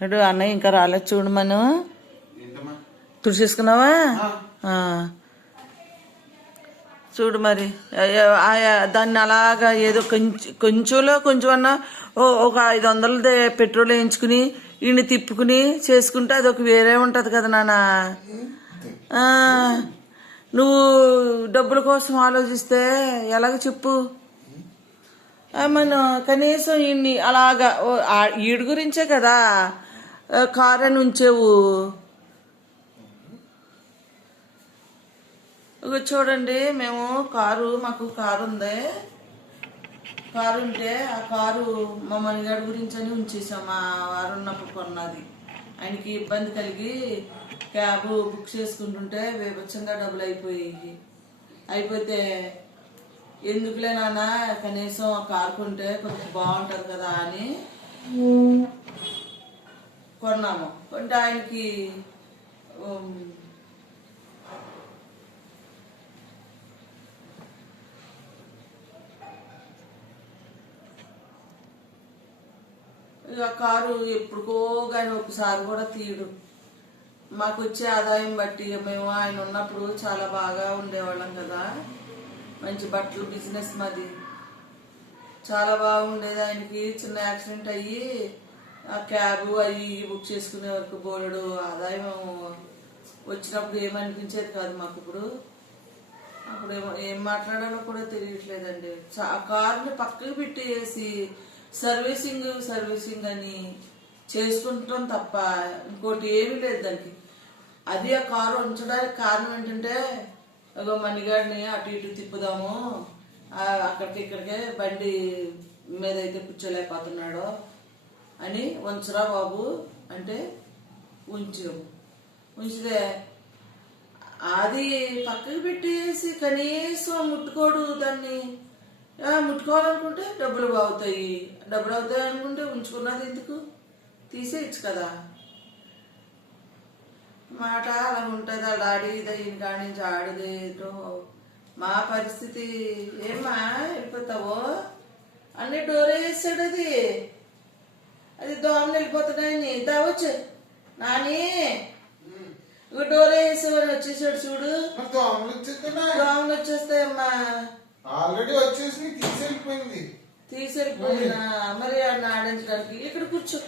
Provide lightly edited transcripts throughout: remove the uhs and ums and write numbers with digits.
ఇప్పుడు అన్నయ్య ఇంకా రాలేదు చూడు. మనం తుడిచేసుకున్నావా? చూడు మరి దాన్ని అలాగా ఏదో కొంచెంలో కొంచెం అన్నా ఒక 500 పెట్రోల్ వేయించుకుని ఈయన తిప్పుకుని చేసుకుంటే అది ఒక వేరే ఉంటుంది కదా నాన్న. నువ్వు డబ్బుల కోసం ఆలోచిస్తే ఎలాగ చెప్పు. మనం కనీసం ఈయన్ని అలాగా ఈడు గురించే కదా కారు అని ఉంచేవు. చూడండి, మేము మాకు కారు ఉంది. కారు ఉంటే ఆ కారు మా మణిగాడి గురించి అని ఉంచేసాం. మా వారు ఉన్నప్పుడు కొన్నది. ఆయనకి ఇబ్బంది కలిగి క్యాబ్ బుక్ చేసుకుంటుంటే విభత్సంగా డబ్బులు అయిపోతే ఎందుకులే నాన్న కనీసం ఆ కారు కొంటే కొంచెం బాగుంటుంది కదా అని కొన్నాము. కొంటే ఆయనకి ఆ కారు ఎప్పుడుకో కానీ ఒకసారి కూడా తీయడు. మాకు వచ్చే ఆదాయం బట్టి మేము ఆయన ఉన్నప్పుడు చాలా బాగా ఉండేవాళ్ళం కదా. మంచి బట్టలు బిజినెస్ మాది చాలా బాగుండేది. ఆయనకి చిన్న యాక్సిడెంట్ అయ్యి ఆ క్యాబ్ అవి బుక్ చేసుకునే వరకు బోలెడు ఆదాయం వచ్చినప్పుడు ఏమనిపించేది కాదు మాకు. అప్పుడు ఏం మాట్లాడాలో కూడా తెలియట్లేదండి. ఆ కారుని పక్కకు పెట్టేసి సర్వీసింగ్ అని చేసుకుంటాం తప్ప ఇంకోటి ఏమీ లేదు దానికి. అది ఆ కారు ఉంచడానికి కారణం ఏంటంటే మణిగాడిని అటు ఇటు తిప్పుదాము, అక్కడికి ఇక్కడికే బండి మీద అయితే కూర్చోలేకపోతున్నాడో అని ఉంచరా బాబు అంటే ఉంచితే అది పక్కకు పెట్టేసి కనీసం ముట్టుకోడు. దాన్ని ముట్టుకోవాలనుకుంటే డబ్బులు అవుతాయి అనుకుంటే ఉంచుకున్నది ఎందుకు, తీసేయచ్చు కదా. మాట అలా ఉంటుంది. అలా ఆడిదయిన కాడి నుంచి ఆడిదేటో మా పరిస్థితి. ఏమ్మా వెళ్ళిపోతావో అన్ని డోర్ వేసాడు. అది దోమలు వెళ్ళిపోతున్నాయని దావచ్చు నాని డోర్ వేసేవని వచ్చేసాడు చూడు. దోమలు వచ్చేస్తాయమ్మా. ఆల్రెడీ వచ్చేసి తీసెళ్ళిపోయినా మరి ఆడించడానికి. ఇక్కడ కూర్చో,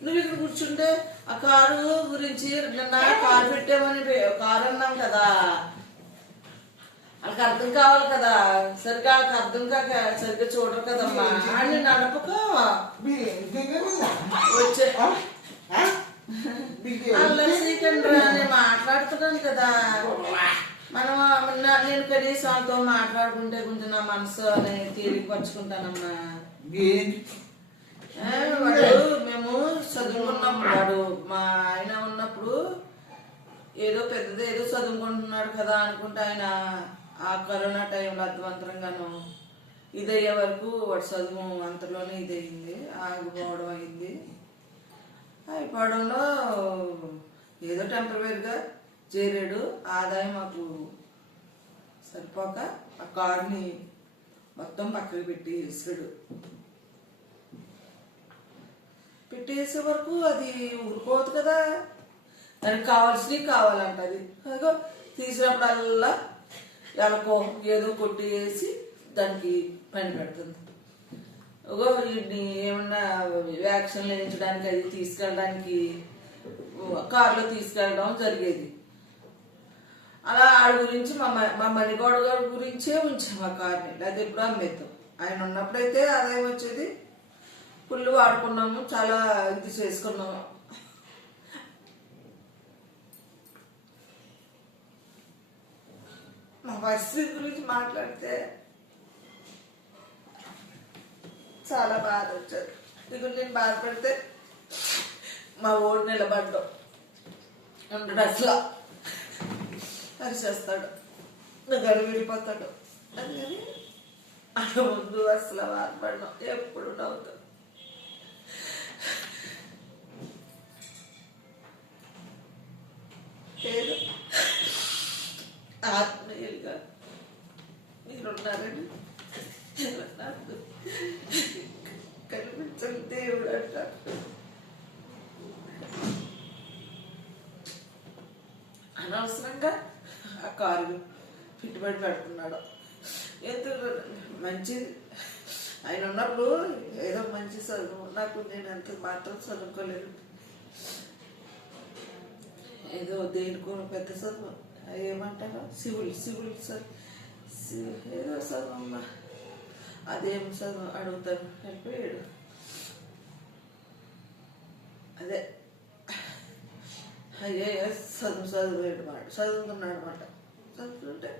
నువ్వు ఇక్కడ కూర్చుంటే ఆ కారు గురించి కారు పెట్టామని కారు అన్నాం కదా, వాళ్ళకి అర్థం కావాలి కదా. సరిగ్గా వాళ్ళకి అర్థం కాక సరిగ్గా చూడరు కదమ్మా. అని నడపక వచ్చే అల్లసికండ్రా నేను మాట్లాడుతున్నాను కదా. నేను కనీసం వాళ్ళతో మాట్లాడుకుంటే కొంచెం నా మనసు అని తీరిపరుచుకుంటానమ్మా. మేము చదువుకున్నప్పుడు మా ఆయన ఉన్నప్పుడు ఏదో చదువుకుంటున్నాడు కదా అనుకుంటే ఆయన ఆ కరోనా టైంలో అర్థవంతరంగాను ఇదయ్యే వరకు వాడు చదువు అంతలోనే ఇదయింది, ఆగిపోవడం అయింది. అయిపోవడంలో ఏదో టెంపరీగా చేరాడు. ఆదాయం మాకు సరిపోక ఆ కారుని మొత్తం పక్కకు పెట్టేసే వరకు అది ఊరుకోవద్దు కదా. దానికి కావాల్సినవి కావాలంట. అది అదిగో తీసినప్పుడల్లా ఎలకో ఏదో కొట్టేసి దానికి పని పెడుతుంది. వీటిని ఏమన్నా వ్యాక్సిన్లు వేయించడానికి అది తీసుకెళ్ళడానికి కారులో తీసుకెళ్ళడం జరిగేది. అలా ఆడి గురించి మా మణిగౌడ గారి గురించే ఉంచాం ఆ కార్ని. లేదా ఎప్పుడు అమ్మేద్దాం. ఆయన ఉన్నప్పుడైతే ఆదాయం వచ్చేది. పుల్లు వాడుకున్నాము, చాలా ఇది చేసుకున్నాము. మా పరిస్థితి గురించి మాట్లాడితే చాలా బాధ వచ్చేది. ఇప్పుడు నేను బాధపడితే మా ఓడి నిలబడ్డం ఉండడు, అసలు అరిచేస్తాడు, గడి విడిపోతాడు. అందుకని అక్కడ ముందు అసలు బాధపడడం ఎప్పుడు నవ్వుతాడు. ఏదో ఆత్మీయులుగా మీరున్నారని నాకు కనిపించని దేవుడు అంటారు. అనవసరంగా ఆ కారు పెట్టుబడి పెడుతున్నాడు. ఎందుకు మంచిది ఆయన ఉన్నప్పుడు ఏదో మంచి చదువు, నాకు నేను ఎంత మాత్రం చదువుకోలేదు, ఏదో దేనికో పెద్ద చదువు ఏమంటారో సివిల్ ఏదో చదువు అమ్మా, అదేం చదువు అడుగుతాను వెళ్ళిపోయాడు. అదే ఐఏఎస్ చదువుతున్నాడు మాట చదువుతుంటే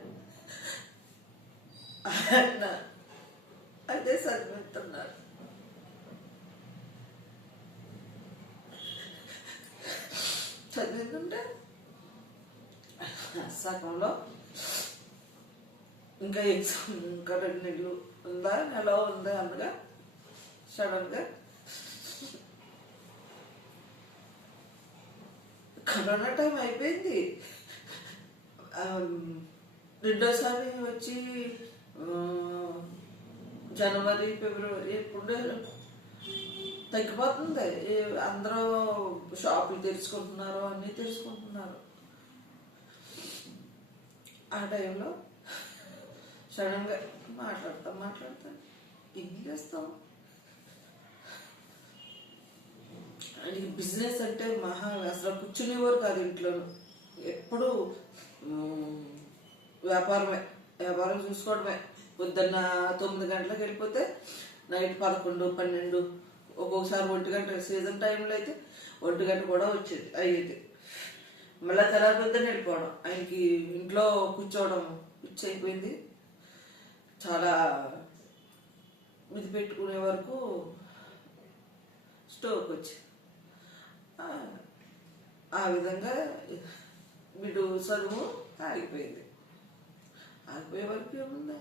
అదే చదివిస్తున్నారు. చదివిందంటే సగంలో ఇంకా ఎగ్జామ్ ఇంకా 2 నెలలు ఉందా, నెల ఉందా అనగా సడన్గా కరోనా టైం అయిపోయింది. రెండోసారి వచ్చి జనవరి ఫిబ్రవరి ఎప్పుడు తగ్గిపోతుంది. అందరూ షాపులు తెరుచుకుంటున్నారు, అన్నీ తెరుచుకుంటున్నారు. ఆ టైంలో సడన్గా మాట్లాడతాం ఏం చేస్తాం. ఆయనకి బిజినెస్ అంటే మహా, అసలు కూర్చునేవారు కాదు ఇంట్లోనూ, ఎప్పుడు వ్యాపారం చూసుకోవడమే. పొద్దున్న 9 గంటలకు వెళ్ళిపోతే నైట్ 11, 12, ఒక్కొక్కసారి 1 గంట, సీజన్ టైంలో అయితే 1 గంట కూడా అయ్యేది. మళ్ళీ తెల్లారిపోద్దని వెళ్ళిపోవడం. ఆయనకి ఇంట్లో కూర్చోవడం పిచ్చి అయిపోయింది. చాలా ఇది పెట్టుకునే వరకు స్టోక్ వచ్చి ఆ విధంగా వీడు చదువు ఆగిపోయింది. ఆగిపోయే వరకు ఏముంది,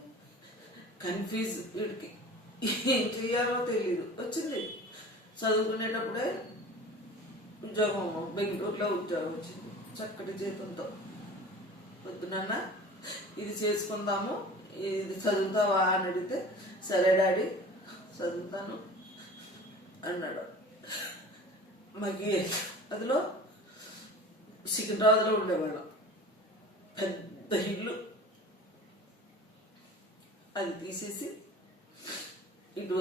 కన్ఫ్యూజ్, వీడికి ఏం చెయ్యాలో తెలియదు. వచ్చింది చదువుకునేటప్పుడే ఉద్యోగం, బెంగళూరులో ఉద్యోగం వచ్చింది చక్కటి జీతంతో. పొద్దునన్న ఇది చేసుకుందాము, ఇది చదువుతావా అని అడిగితే సరే డాడీ చదువుతాను అన్నాడు. మాకు అదిలో సికింద్రాబాద్లో ఉండేవాళ్ళం, పెద్ద ఇల్లు. అది తీసేసి ఇటు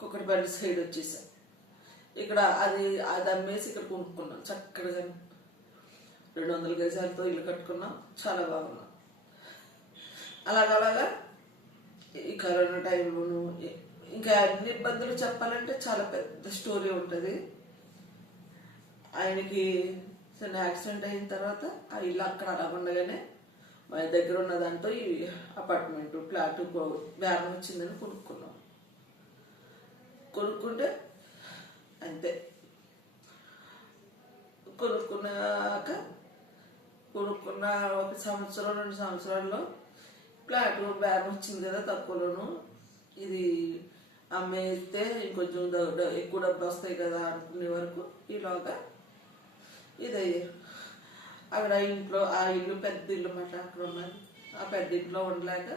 కుక్కటిపల్లి సైడ్ వచ్చేసాం. ఇక్కడ అది అమ్మేసి ఇక్కడ కొనుక్కున్నాం. చక్కగా 200 గజాలతో ఇల్లు కట్టుకున్నాం, చాలా బాగున్నాం. అలాగా ఈ కరోనా టైంలోనూ ఇంకా అన్ని ఇబ్బందులు చెప్పాలంటే చాలా పెద్ద స్టోరీ ఉంటుంది. ఆయనకి చిన్న యాక్సిడెంట్ అయిన తర్వాత ఆ ఇల్లు అక్కడ అలా ఉండగానే మా దగ్గర ఉన్న దాంట్లో ఈ అపార్ట్మెంట్ ఫ్లాట్ బేరం వచ్చిందని కొనుక్కుంటే అంతే. కొనుక్కున్న 1 సంవత్సరం 2 సంవత్సరాల్లో ఫ్లాట్ బేరం వచ్చింది కదా తక్కువలోను, ఇది అమ్మేస్తే ఇంకొంచెం ఎక్కువ డబ్బులు వస్తాయి కదా అనుకునే వరకు ఈలోగా ఇదయ్యారు. అక్కడ ఇంట్లో ఆ ఇల్లు పెద్ద ఇల్లు మాట అక్కడ ఉన్నది. ఆ పెద్ద ఇంట్లో ఉండలేక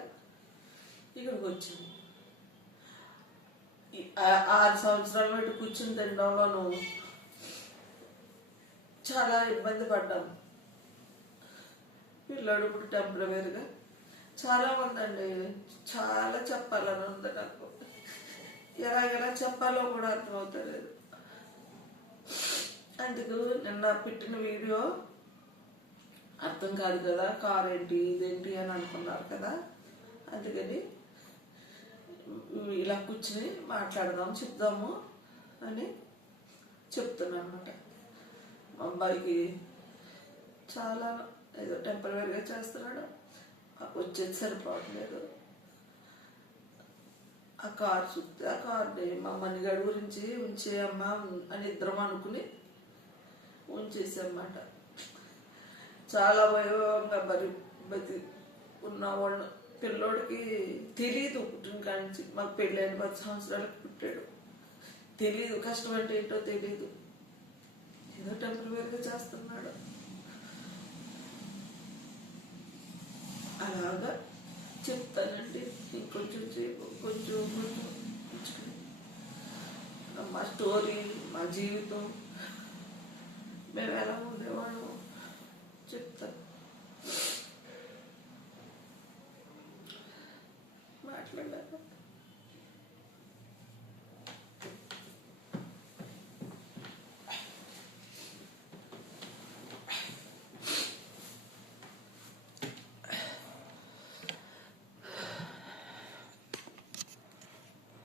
ఇక్కడికి వచ్చింది. 6 సంవత్సరాల బట్టి కూర్చుని తినడంలోనూ చాలా ఇబ్బంది పడ్డాము. పిల్లాడు ఇప్పుడు టెంపరీగా చాలా మంది అండి, చాలా చెప్పాలని ఉంది నాకు. ఎలా చెప్పాలో కూడా అర్థమవుతలేదు. అందుకు నిన్న పెట్టిన వీడియో అర్థం కాదు కదా, కార్ ఏంటి ఇదేంటి అని అనుకున్నారు కదా, అందుకని ఇలా కూర్చుని మాట్లాడదాం చెప్దాము అని చెప్తున్నాను అనమాట. మా అబ్బాయికి చాలా ఏదో టెంపరీగా చేస్తున్నాడు, మాకు వచ్చేది సరిపోవట్లేదు. ఆ కారు చూస్తే ఆ కార్ని మా మణిగాడి గురించి ఉంచేయమ్మా అని ఇద్దరం అనుకుని ఉంచేసామాట. చాలా వైభవంగా బతి ఉన్నవాళ్ళు. పిల్లోడికి తెలీదు పుట్టిన కాడి నుంచి, మాకు పెళ్ళైన 10 సంవత్సరాలకు పుట్టాడు. తెలీదు కష్టం అంటే ఏంటో తెలీదు, ఏదో టెంపరీగా చేస్తున్నాడు. అలాగా చెప్తానండి ఇంకొంచెం సేపు కొంచెం మా స్టోరీ, మా జీవితం, మేము ఎలా ఉండేవాళ్ళం, చెప్తా మాట్లాడలేక